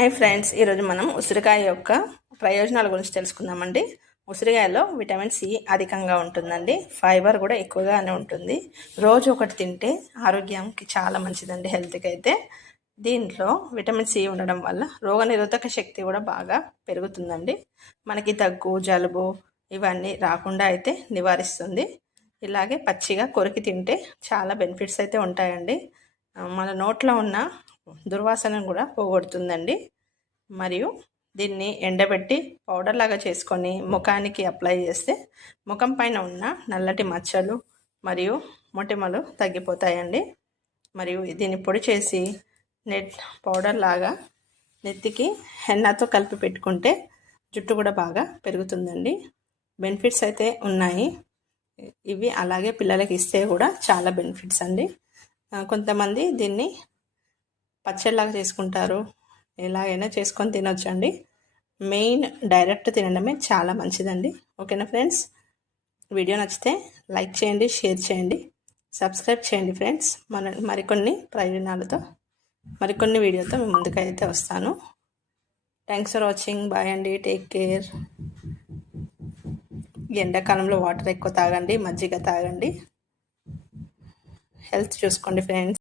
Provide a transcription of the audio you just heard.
Hi friends, ఈరోజు మనం ఉసిరికాయ యొక్క ప్రయోజనాల గురించి తెలుసుకుందామండి. ఉసిరికాయలో విటమిన్ సి అధికంగా ఉంటుందండి. ఫైబర్ కూడా ఎక్కువగానే ఉంటుంది. రోజు ఒకటి తింటే ఆరోగ్యానికి చాలా మంచిదండి. హెల్త్కి అయితే దీంట్లో విటమిన్ సి ఉండడం వల్ల రోగనిరోధక శక్తి కూడా బాగా పెరుగుతుందండి. మనకి దగ్గు, జలుబు ఇవన్నీ రాకుండా అయితే నివారిస్తుంది. ఇలాగే పచ్చిగా కొరికి తింటే చాలా బెనిఫిట్స్ అయితే ఉంటాయండి. మన నోట్లో ఉన్న దుర్వాసనను కూడా పోగొడుతుందండి. మరియు దీన్ని ఎండబెట్టి పౌడర్ లాగా చేసుకొని ముఖానికి అప్లై చేస్తే ముఖం పైన ఉన్న నల్లటి మచ్చలు మరియు మొటిమలు తగ్గిపోతాయండి. మరియు దీన్ని పొడి చేసి పౌడర్ లాగా నెత్తికి హెన్నాతో కలిపి పెట్టుకుంటే జుట్టు కూడా బాగా పెరుగుతుందండి. బెనిఫిట్స్ అయితే ఉన్నాయి. ఇవి అలాగే పిల్లలకి ఇస్తే కూడా చాలా బెనిఫిట్స్ అండి. కొంతమంది దీన్ని పచ్చడిలాగా చేసుకుంటారు. ఎలాగైనా చేసుకొని తినొచ్చండి. మెయిన్ డైరెక్ట్ తినడమే చాలా మంచిదండి. ఓకేనా ఫ్రెండ్స్, వీడియో నచ్చితే లైక్ చేయండి, షేర్ చేయండి, సబ్స్క్రైబ్ చేయండి ఫ్రెండ్స్. మరికొన్ని ప్రయోజనాలతో మరికొన్ని వీడియోతో మీ ముందుకైతే వస్తాను. Thanks for watching. బాయ్ అండి, టేక్ కేర్. ఎండాకాలంలో వాటర్ ఎక్కువ తాగండి, మజ్జిగ తాగండి, హెల్త్ చూసుకోండి ఫ్రెండ్స్.